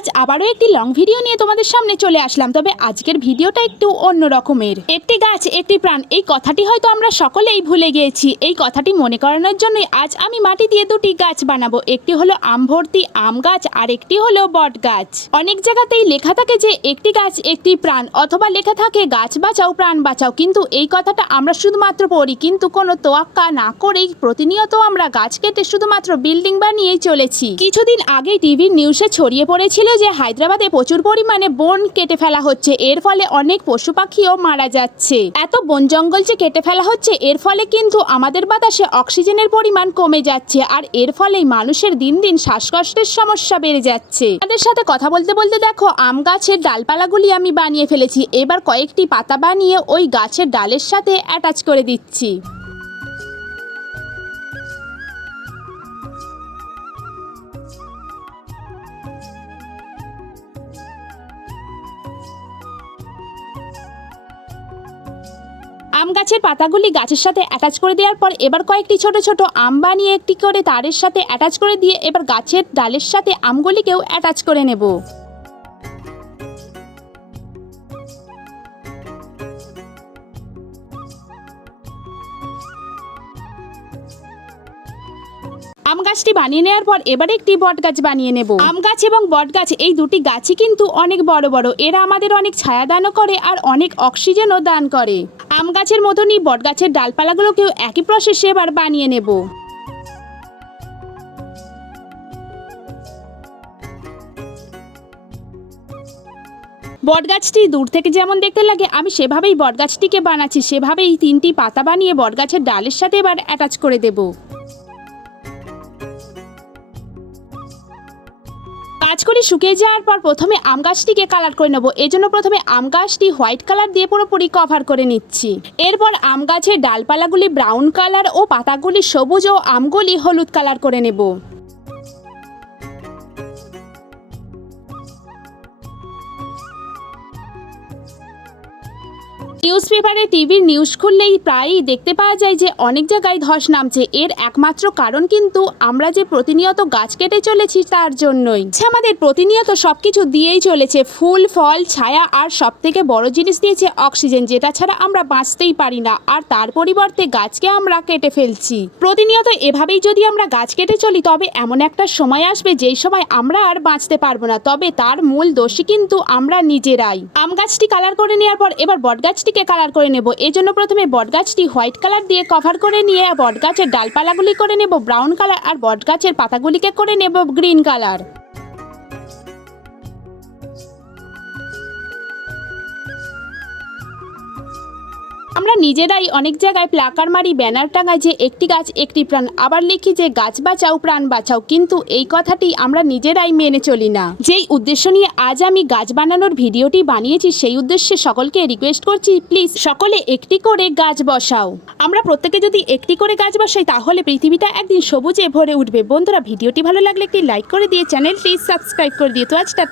আজ আবারও একটি লং ভিডিও নিয়ে তোমাদের সামনে চলে আসলাম। তবে আজকের ভিডিওটা একটু অন্য রকমের। একটি গাছ একটি প্রাণ, এই কথাটি হয়তো আমরা সকলেই ভুলে গিয়েছি। এই কথাটি মনে করানোর জন্যই আজ আমি মাটি দিয়ে দুটি গাছ বানাবো। একটি হলো আম ভর্তি আম গাছ আর একটি হলো বট গাছ। অনেক জায়গাতেই লেখা থাকে যে একটি গাছ একটি প্রাণ, অথবা লেখা থাকে গাছ বাঁচাও প্রাণ বাঁচাও, কিন্তু এই কথাটা আমরা শুধুমাত্র পড়ি, কিন্তু কোনো তোয়াক্কা না করেই প্রতিনিয়ত আমরা গাছ কেটে শুধুমাত্র বিল্ডিং বানিয়েই চলেছি। কিছুদিন আগেই টিভির নিউজে ছড়িয়ে পড়েছিল যে হায়দ্রাবাদে প্রচুর পরিমাণে বন কেটে ফেলা হচ্ছে, এর ফলে অনেক পশু পাখিও মারা যাচ্ছে। এত বন জঙ্গল যে কেটে ফেলা হচ্ছে, এর ফলে কিন্তু আমাদের বাতাসে অক্সিজেনের পরিমাণ কমে যাচ্ছে, আর এর ফলেই মানুষের দিন দিন শ্বাসকষ্টের সমস্যা বেড়ে যাচ্ছে। তাদের সাথে কথা বলতে বলতে দেখো আম গাছের ডালপালাগুলি আমি বানিয়ে ফেলেছি। এবার কয়েকটি পাতা বানিয়ে ওই গাছের ডালের সাথে অ্যাটাচ করে দিচ্ছি। আম গাছের পাতাগুলি গাছের সাথে অ্যাটাচ করে দেওয়ার পর এবার কয়েকটি ছোট ছোট আম বানিয়ে একটি করে তারের সাথে অ্যাটাচ করে দিয়ে এবার গাছের ডালের সাথে আমগুলিকেও অ্যাটাচ করে নেব। আম গাছটি বানিয়ে নেওয়ার পর এবার একটি বট গাছ বানিয়ে নেব। আম গাছ এবং বট গাছ এই দুটি গাছই কিন্তু অনেক বড় বড়, এরা আমাদের অনেক ছায়া দানও করে আর অনেক অক্সিজেনও দান করে। আম গাছের মতনই বট গাছের ডালপালাগুলোকেও একই প্রসেসে এবার বানিয়ে নেব। বটগাছটি দূর থেকে যেমন দেখতে লাগে আমি সেভাবেই বটগাছটিকে বানাচ্ছি, সেভাবেই তিনটি পাতা বানিয়ে বটগাছের ডালের সাথে এবার অ্যাটাচ করে দেব। গাছগুলি শুকিয়ে যাওয়ার পর প্রথমে আম গাছটিকে কালার করে নেব। এজন্য প্রথমে আম গাছটি হোয়াইট কালার দিয়ে পুরোপুরি কভার করে নিচ্ছি। এরপর আম গাছের ডালপালাগুলি ব্রাউন কালার ও পাতাগুলি সবুজ ও আমগুলি হলুদ কালার করে নেব। নিউজ পেপারে টিভির নিউজ খুললেই প্রায়ই দেখতে পাওয়া যায় যে অনেক জায়গায় ধস নামছে। এর একমাত্র কারণ কিন্তু আমরা যে প্রতিনিয়ত গাছ কেটে চলেছি তার জন্যই। আমাদের প্রতিনিয়ত সবকিছু দিয়েই চলেছে, ফুল ফল ছায়া আর সব থেকে বড় জিনিস দিয়েছে অক্সিজেন, যেটা ছাড়া আমরা বাঁচতেই পারি না। আর তার পরিবর্তে গাছকে আমরা কেটে ফেলছি। প্রতিনিয়ত এভাবেই যদি আমরা গাছ কেটে চলি তবে এমন একটা সময় আসবে যেই সময় আমরা আর বাঁচতে পারবো না। তবে তার মূল দোষী কিন্তু আমরা নিজেরাই। আম গাছটি কালার করে নেওয়ার পর এবার বটগাছটি কালার করে নেব। এই জন্য প্রথমে বটগাছটি হোয়াইট কালার দিয়ে কভার করে নিয়ে বটগাছের ডালপালাগুলি করে নেব ব্রাউন কালার আর বটগাছের পাতাগুলিকে করে নেব গ্রিন কালার। আমরা নিজেরাই অনেক জায়গায় প্লাকার মারি, ব্যানার টাঙাই যে একটি গাছ একটি প্রাণ, আবার লিখি যে গাছ বাঁচাও প্রাণ বাঁচাও, কিন্তু এই কথাটি আমরা নিজেরাই মেনে চলি না। যেই উদ্দেশ্য নিয়ে আজ আমি গাছ বানানোর ভিডিওটি বানিয়েছি সেই উদ্দেশ্যে সকলকে রিকোয়েস্ট করছি, প্লিজ সকলে একটি করে গাছ বসাও। আমরা প্রত্যেকে যদি একটি করে গাছ বসাই তাহলে পৃথিবীটা একদিন সবুজে ভরে উঠবে। বন্ধুরা, ভিডিওটি ভালো লাগলে একটি লাইক করে দিয়ে চ্যানেলটি সাবস্ক্রাইব করে দিয়ে তো আজ টাটা।